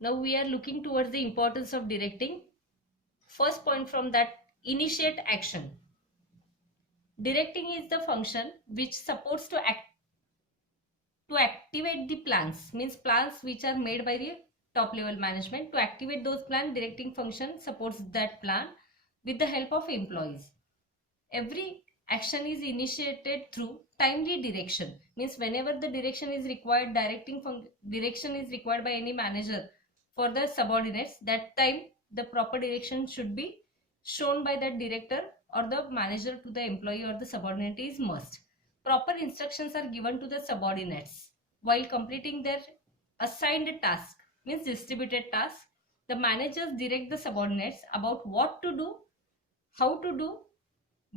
Now we are looking towards the importance of directing. First point from that, initiate action. Directing is the function which supports to activate the plans, means plans which are made by the top level management. To activate those plans, directing function supports that plan with the help of employees. Every action is initiated through timely direction, means whenever the direction is required, direction is required by any manager for the subordinates, that time the proper direction should be shown by the director or the manager to the employee or the subordinate is must. Proper instructions are given to the subordinates while completing their assigned task, means distributed task. The managers direct the subordinates about what to do, how to do,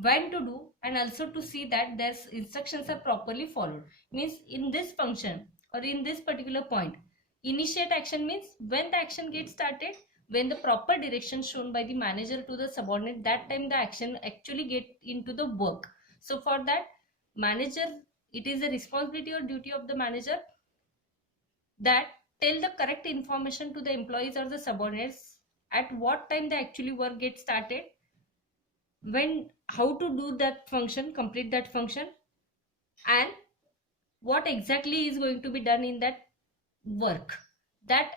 when to do, and also to see that their instructions are properly followed. Means in this function or in this particular point, initiate action means when the action gets started, when the proper direction shown by the manager to the subordinate, that time the action actually get into the work. So for that, manager, it is the responsibility or duty of the manager that tell the correct information to the employees or the subordinates at what time the actually work gets started, when, how to do that function, complete that function, and what exactly is going to be done in that work. That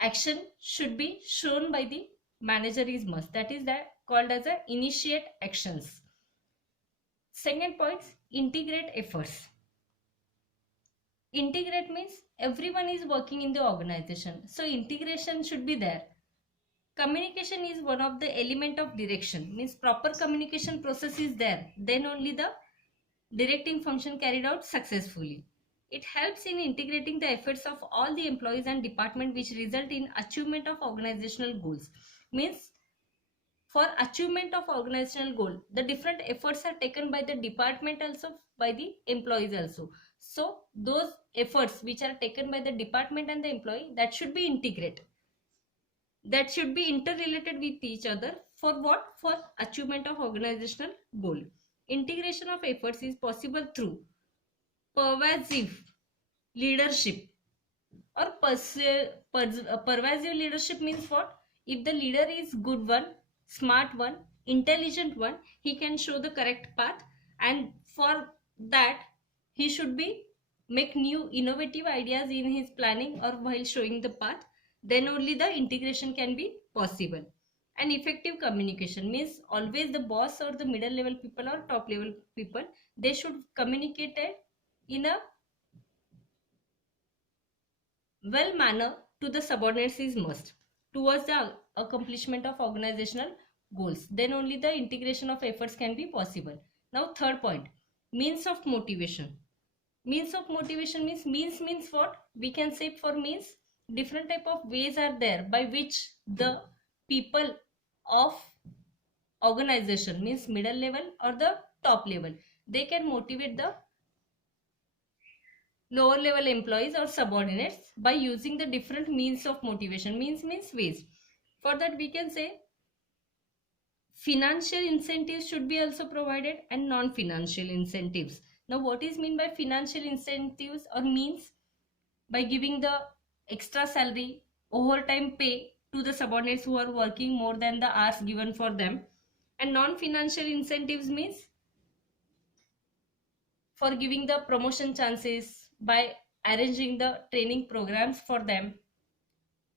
action should be shown by the manager is must. That is that called as a initiate actions. Second point, integrate efforts. Integrate means everyone is working in the organization, so integration should be there. Communication is one of the element of direction, means proper communication process is there, then only the directing function carried out successfully. It helps in integrating the efforts of all the employees and department which result in achievement of organizational goals. Means for achievement of organizational goal, the different efforts are taken by the department also, by the employees also. So those efforts which are taken by the department and the employee, that should be integrated, that should be interrelated with each other. For what? For achievement of organizational goal. Integration of efforts is possible through pervasive leadership or pervasive leadership. Means what? If the leader is good one, smart one, intelligent one, he can show the correct path, and for that he should be make new innovative ideas in his planning or while showing the path, then only the integration can be possible. And effective communication means always the boss or the middle level people or top level people, they should communicate it in a well manner to the subordinates is must towards the accomplishment of organizational goals. Then only the integration of efforts can be possible. Now third point, means of motivation. Means of motivation means what? We can say for means, different type of ways are there by which the people of organization, means middle level or the top level, they can motivate the lower level employees or subordinates by using the different means of motivation. Means ways. For that we can say financial incentives should be also provided and non-financial incentives. Now what is mean by financial incentives or means? By giving the extra salary, overtime pay to the subordinates who are working more than the hours given for them. And non-financial incentives means for giving the promotion chances by arranging the training programs for them,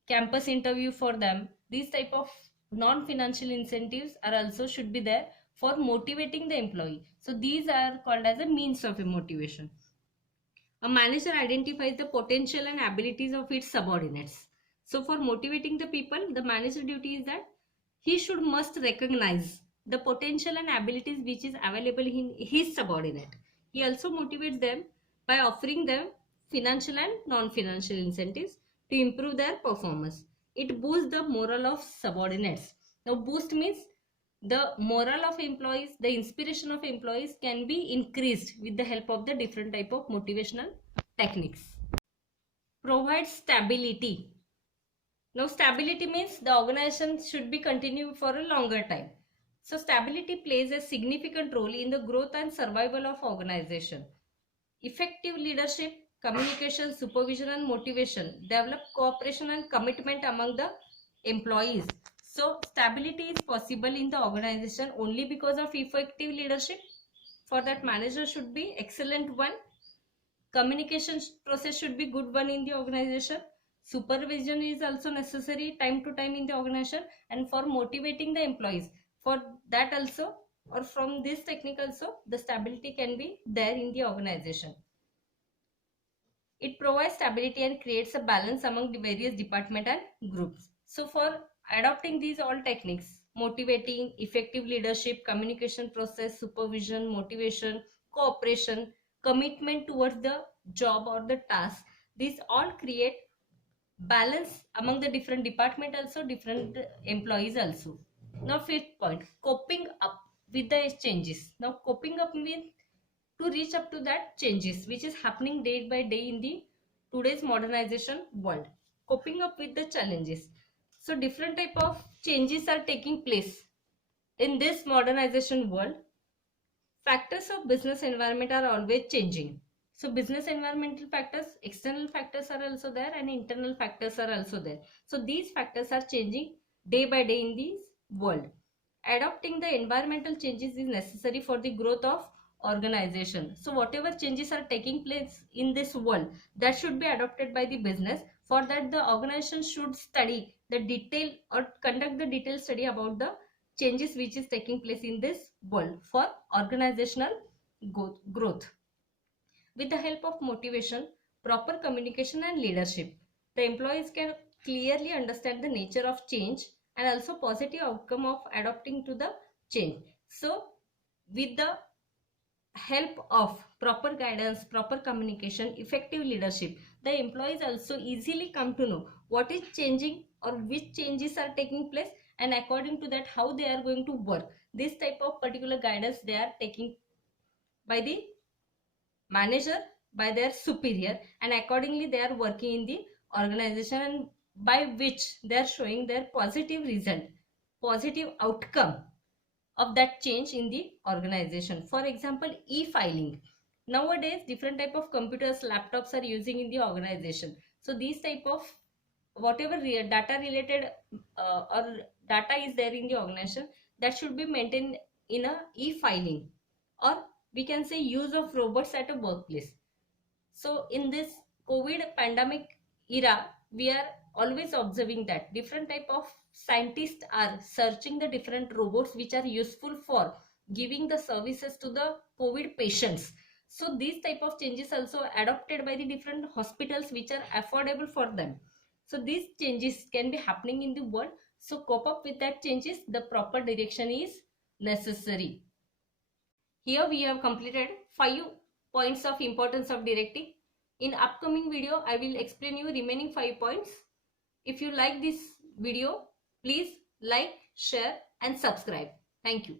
campus interview for them. These type of non-financial incentives are also should be there for motivating the employee. So these are called as a means of a motivation. A manager identifies the potential and abilities of its subordinates. So for motivating the people, the manager duty is that he should must recognize the potential and abilities which is available in his subordinate. He also motivates them by offering them financial and non-financial incentives to improve their performance. It boosts the morale of subordinates. Now boost means the morale of employees, the inspiration of employees can be increased with the help of the different type of motivational techniques. Provide stability. Now stability means the organization should be continued for a longer time. So stability plays a significant role in the growth and survival of organization. Effective leadership communication, supervision and motivation, develop cooperation and commitment among the employees. So stability is possible in the organization only because of effective leadership. For that, manager should be excellent one, communication process should be good one in the organization, supervision is also necessary time to time in the organization, and for motivating the employees, for that also, or from this technique also, the stability can be there in the organization. It provides stability and creates a balance among the various department and groups. So for adopting these all techniques, motivating, effective leadership, communication process, supervision, motivation, cooperation, commitment towards the job or the task, these all create balance among the different department also, different employees also. Now fifth point, coping up with the changes. Now coping up means to reach up to that changes which is happening day by day in the today's modernization world, coping up with the challenges. So different type of changes are taking place in this modernization world. Factors of business environment are always changing. So business environmental factors, external factors are also there and internal factors are also there. So these factors are changing day by day in this world. Adopting the environmental changes is necessary for the growth of organization. So whatever changes are taking place in this world, that should be adopted by the business. For that, the organization should study the detail or conduct the detailed study about the changes which is taking place in this world for organizational growth. With the help of motivation, proper communication and leadership, the employees can clearly understand the nature of change and also positive outcome of adopting to the change. So with the help of proper guidance, proper communication, effective leadership, the employees also easily come to know what is changing or which changes are taking place, and according to that how they are going to work. This type of particular guidance they are taking by the manager, by their superior, and accordingly they are working in the organization, and by which they are showing their positive result, positive outcome of that change in the organization. For example, e-filing. Nowadays different type of computers, laptops are using in the organization. So these type of whatever data related or data is there in the organization, that should be maintained in a e-filing, or we can say use of robots at a workplace. So in this COVID pandemic era, we are always observing that different type of scientists are searching the different robots which are useful for giving the services to the COVID patients. So these type of changes also adopted by the different hospitals which are affordable for them. So these changes can be happening in the world. So cope up with that changes, the proper direction is necessary. Here we have completed 5 points of importance of directing. In upcoming video, I will explain you remaining 5 points. If you like this video, please like, share and subscribe. Thank you.